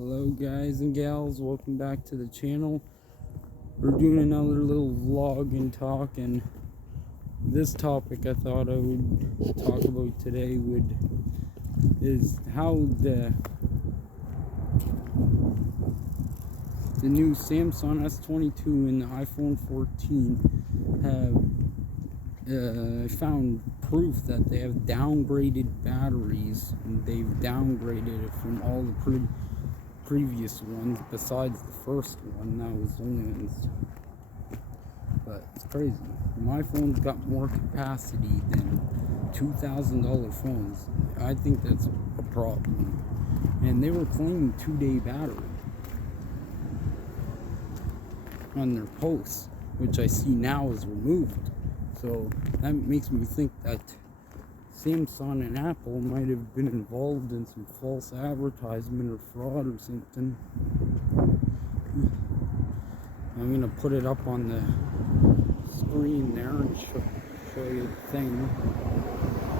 Hello guys and gals, welcome back to the channel. We're doing another little vlog and talk, and this topic I thought I would talk about today is how the new Samsung S22 and the iPhone 14 have found proof that they have downgraded batteries, and they've downgraded it from all the previous ones besides the first one that was only but it's crazy. My phone's got more capacity than $2,000 phones. I think that's a problem. And they were claiming 2-day battery on their posts, which I see now is removed. So that makes me think that Samsung and Apple might have been involved in some false advertisement or fraud or something. I'm gonna put it up on the screen there and show you the thing.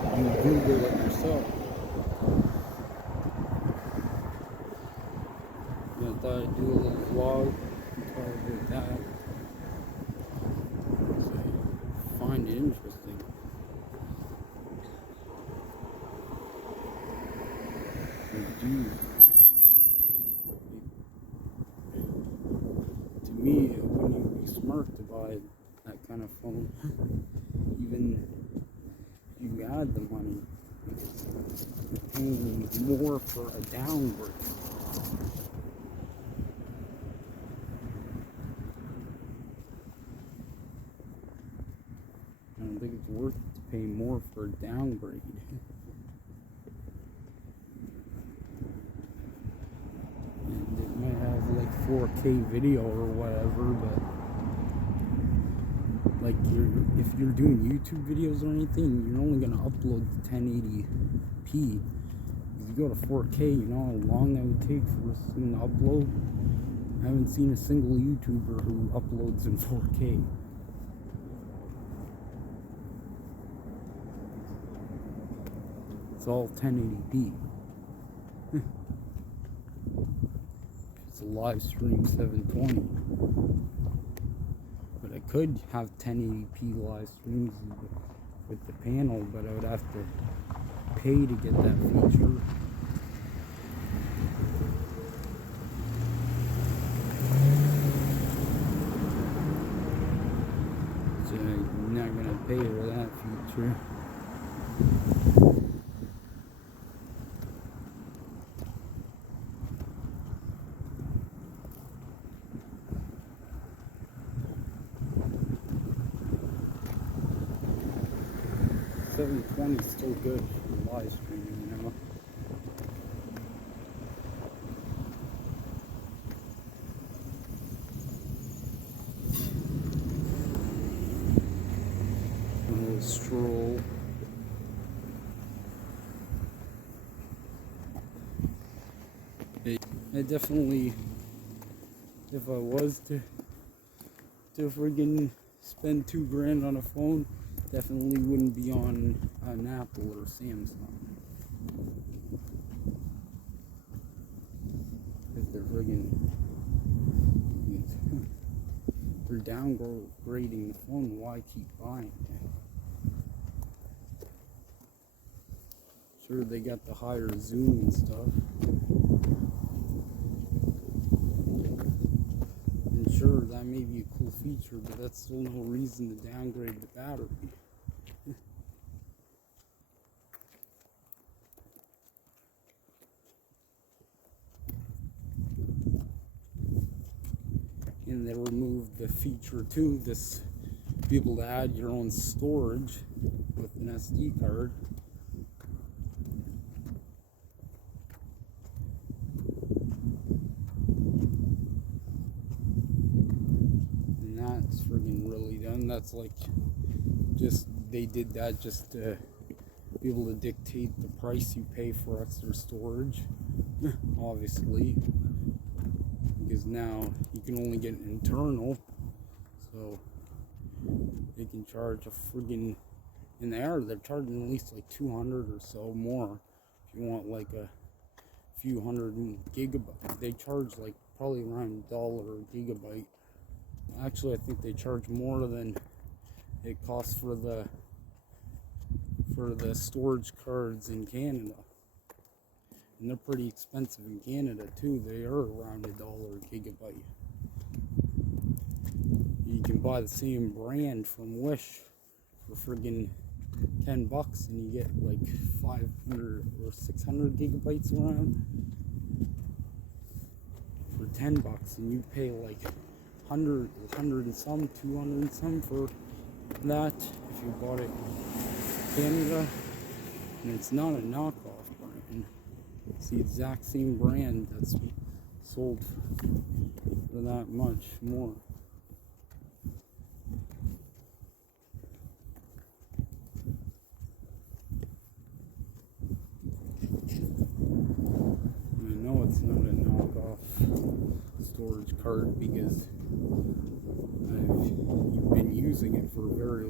You can Google it yourself. I thought I'd do a little vlog and talk about that. So I find it interesting. To me, it wouldn't even be smart to buy that kind of phone, even if you had the money. You're paying more for a downgrade. I don't think it's worth it to pay more for a downgrade. It might have like 4K video or whatever, but like if you're doing YouTube videos or anything, you're only gonna upload to 1080p. If you go to 4K, you know how long that would take for something to upload? I haven't seen a single YouTuber who uploads in 4K. It's all 1080p. It's a live stream 720, but I could have 1080p live streams with the panel, but I would have to pay to get that feature. So I'm not gonna pay for that feature. $720 is still good for live streaming, you know. A little stroll. I definitely, if I was to friggin' spend $2,000 on a phone, definitely wouldn't be on an Apple or Samsung. If they're friggin', they're downgrading the phone, why keep buying it? Sure, they got the higher zoom and stuff. And sure, that may be a cool feature, but that's still no reason to downgrade the battery. And they removed the feature too, this be able to add your own storage with an SD card. And that's friggin' really done. That's like just, they did that just to be able to dictate the price you pay for extra storage, obviously. Because now you can only get internal, so they can charge a friggin', in the air they're charging at least like 200 or so more if you want like a few hundred gigabytes. They charge like probably around $1 a gigabyte. Actually, I think they charge more than it costs for the storage cards in Canada. And they're pretty expensive in Canada too. They are around $1 a gigabyte. You can buy the same brand from Wish for friggin' $10 and you get like 500 or 600 gigabytes around for $10, and you pay like 100 and some, 200 and some for that if you bought it in Canada. And it's not a knockoff brand. It's the exact same brand that's sold for that much more. I know it's not a knockoff storage card because I've been using it for a very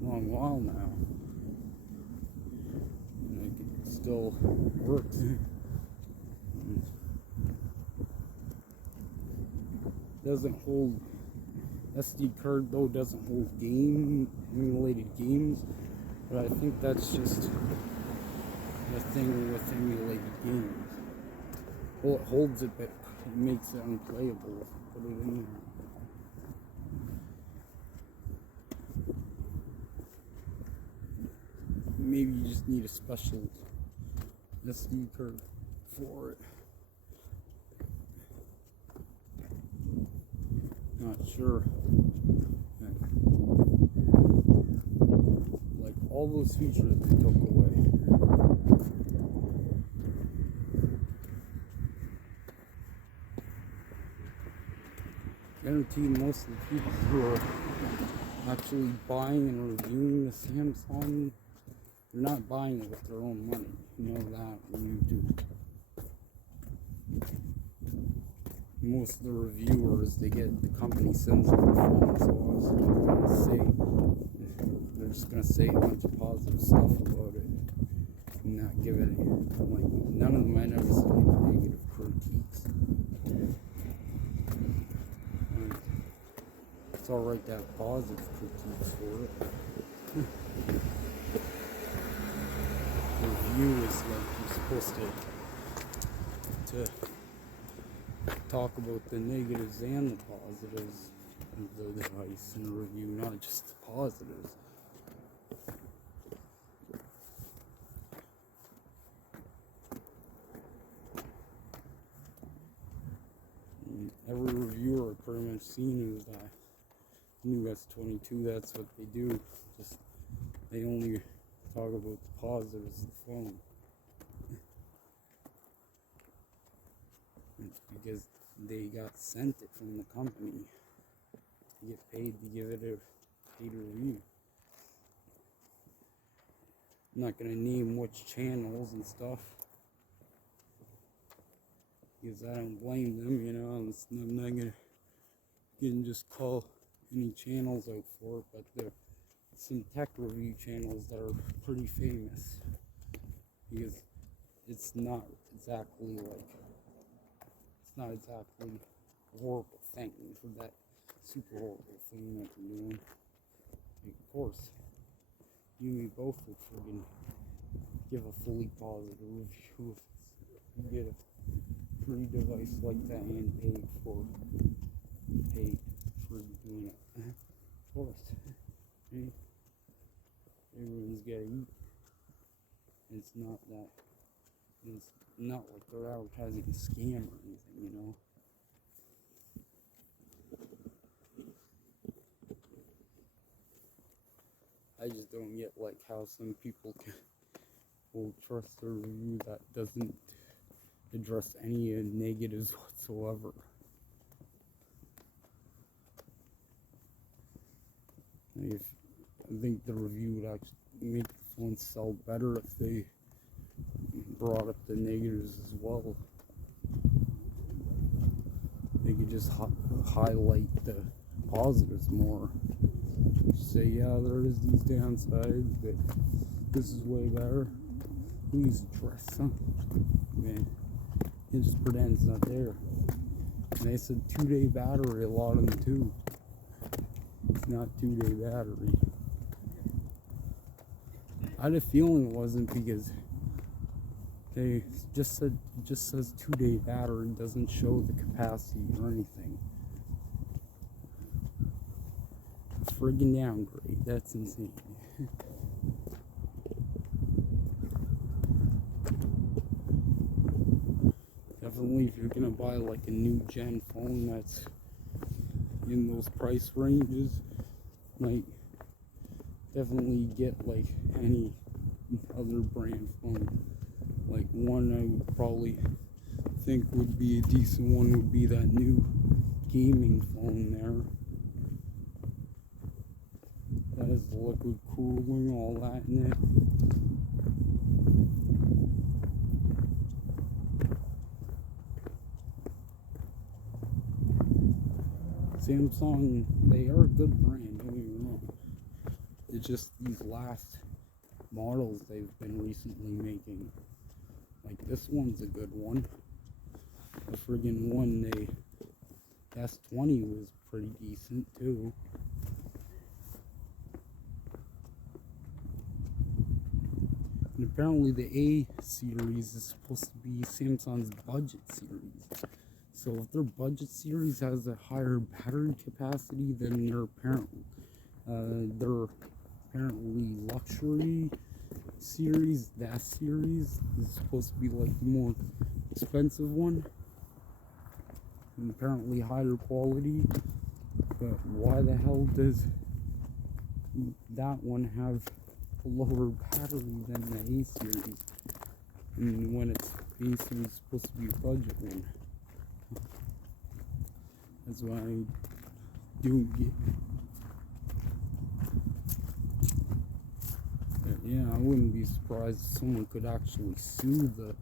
long while now, and it still works. Doesn't hold SD card though, doesn't hold emulated games, but I think that's just the thing with emulated games. Well, it holds it, but it makes it unplayable if you put it in there. Maybe you just need a special SD card for it. Not sure. Like all those features they took away. Guarantee most of the people who are actually buying and reviewing the Samsung, they're not buying it with their own money. You know that when you do. Most of the reviewers, they get the company sends them the phone, so I was gonna say they're just gonna say a bunch of positive stuff about it and not give it like none of them I never saw any negative critiques. It's alright to have positive critiques for it. The review is like you're supposed to talk about the negatives and the positives of the device in the review, not just the positives. And every reviewer I've pretty much seen who's new S22, that's what they do. Just they only talk about the positives of the phone. It's because they got sent it from the company. You get paid to give it a paid review. I'm not gonna name which channels and stuff because I don't blame them, you know. I'm not gonna just call any channels out for it, but there are some tech review channels that are pretty famous because it's not exactly a horrible thing for that super horrible thing that you're doing. Like, of course, you and me both would friggin' give a fully positive review if you get a free device like that and pay for doing it. Of course. Hey, everyone's gotta eat. It's not like they're advertising a scam or anything, you know. I just don't get like how some people will trust a review that doesn't address any negatives whatsoever. I think the review would actually make the phone sell better if they brought up the negatives as well. They could just highlight the positives more. Say, yeah, there is these downsides, but this is way better. Please address them. Man, It just pretends it's not there. And they said 2-day battery, a lot of them too. It's not 2-day battery. I had a feeling it wasn't, because they just said, it just says 2-day battery, doesn't show the capacity or anything. Friggin' downgrade, that's insane. Definitely, if you're gonna buy like a new gen phone that's in those price ranges, like definitely get like any other brand phone. Like one I would probably think would be a decent one would be that new gaming phone there. That has the liquid cooling, all that in it. Samsung, they are a good brand, don't get me wrong. It's just these last models they've been recently making. Like this one's a good one. The friggin' one, the S20 was pretty decent too. And apparently the A series is supposed to be Samsung's budget series. So if their budget series has a higher battery capacity than their apparently luxury series, the S series is supposed to be like the more expensive one. And apparently higher quality. But why the hell does that one have a lower battery than the A series? And when it's A series is supposed to be a budget one. That's why I do get. But yeah, I wouldn't be surprised if someone could actually sue the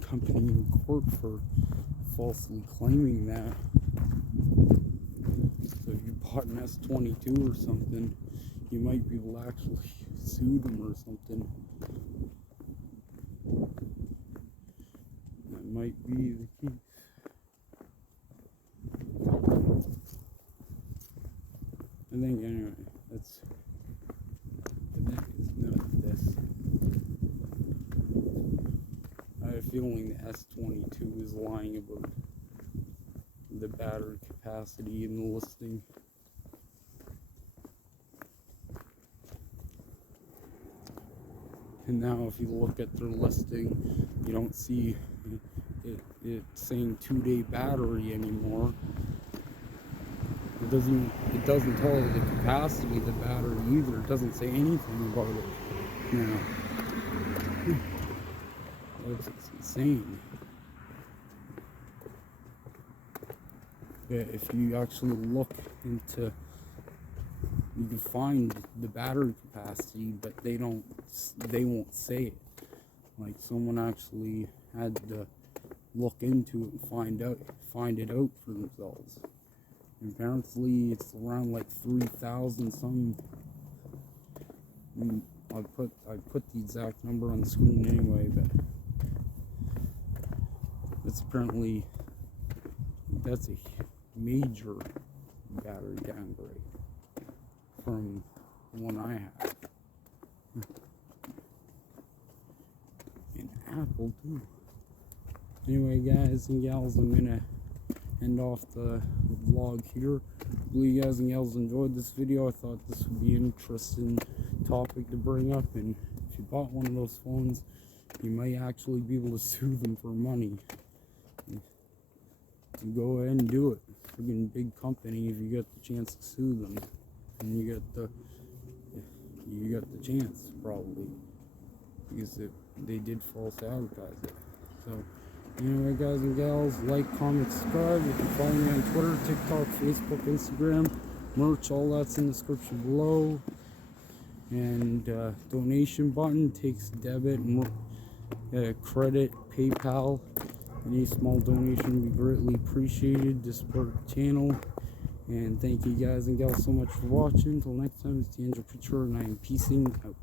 company in court for falsely claiming that. So if you bought an S22 or something, you might be able to actually sue them or something. That might be the case. I think anyway, that's that is not this. I have a feeling the S22 is lying about the battery capacity in the listing. And now if you look at their listing, you don't see it saying 2-day battery anymore. It doesn't tell you the capacity of the battery either. It doesn't say anything about it. It's insane. Yeah, if you actually look into, you can find the battery capacity, but they won't say it. Like someone actually had to look into it and find it out for themselves. And apparently it's around like 3,000 something. I put the exact number on the screen anyway, but it's apparently, that's a major battery downgrade from the one I have. And Apple too. Anyway, guys and gals, I'm gonna end off the vlog here. Hopefully you guys and gals enjoyed this video. I thought this would be an interesting topic to bring up, and if you bought one of those phones, you might actually be able to sue them for money. You go ahead and do it. Friggin' big company, if you get the chance to sue them, and you get the chance probably, because they did false advertise it. So anyway, guys and gals, like, comment, subscribe. You can follow me on Twitter, TikTok, Facebook, Instagram, merch, all that's in the description below. And donation button takes debit, credit, PayPal. Any small donation would be greatly appreciated to support the channel. And thank you guys and gals so much for watching. Until next time, it's the Angel Preacher, and I am peacing out.